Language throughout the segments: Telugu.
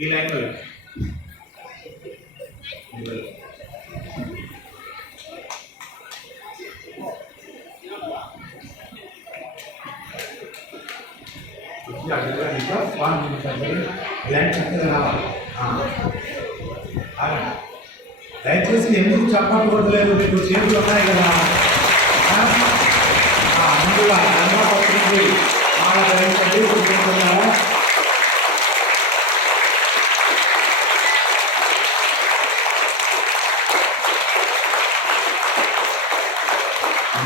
ఈ లైన్లో దయచేసి ఎందుకు చెప్పాలి కొట్టలేదు మీకు చేతులు ఉన్నాయి కదా ఆ? ఆ, ముందుగా ధర్మపత్రికి మాల ధరించండి అమ్మ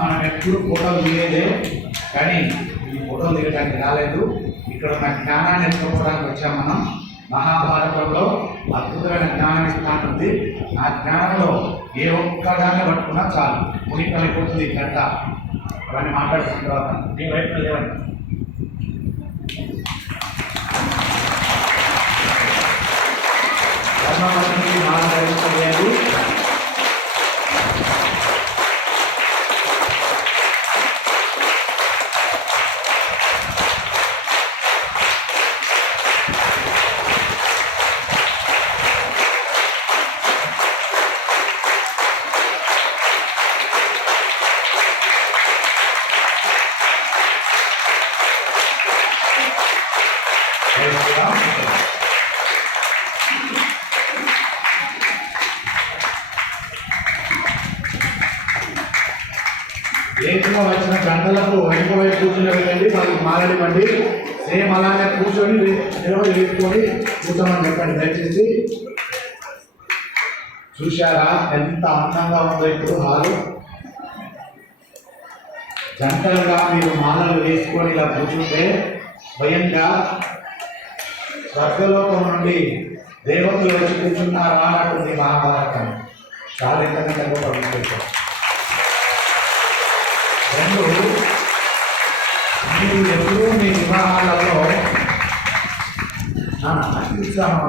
మనం ఎప్పుడు ఫోటోలు దిగేదే కానీ ఈ ఫోటోలు దిగడానికి రాలేదు. ఇక్కడ ఉన్న జ్ఞానాన్ని ఎత్తుకోవడానికి వచ్చాం మనం. మహాభారతంలో అద్భుతమైన జ్ఞానం ఇస్తానుంది. ఆ జ్ఞానంలో ఏ ఒక్కదాన్ని పట్టుకున్నా చాలు. మునికమైపోతుంది గంట అవన్నీ మాట్లాడుకున్న తర్వాత. నీ వైపు లేవండి ఏకంగా వచ్చిన గంటలకు వెనుక వైపు కూర్చుని వెళ్ళండి వాళ్ళకి మారడివ్వండి సేమ్ అలానే కూర్చొని నిలబడి వేసుకొని కూర్చోమని చెప్పండి. దయచేసి చూశారా? ఎంత అందంగా ఉందో ఇప్పుడు హాలు. జంటలుగా మీరు మాలలు వేసుకొని ఇలా కూర్చుంటే భయంగా స్వర్గలోకం నుండి దేవతలు వచ్చి కూర్చున్నారా అన్నట్టుంది మహాభారతం. చాలా ఎంతకంటే గొప్ప రెండు. మీరు ఎప్పుడూ మీ వివాహాలలో నా అతి ఉత్సాహం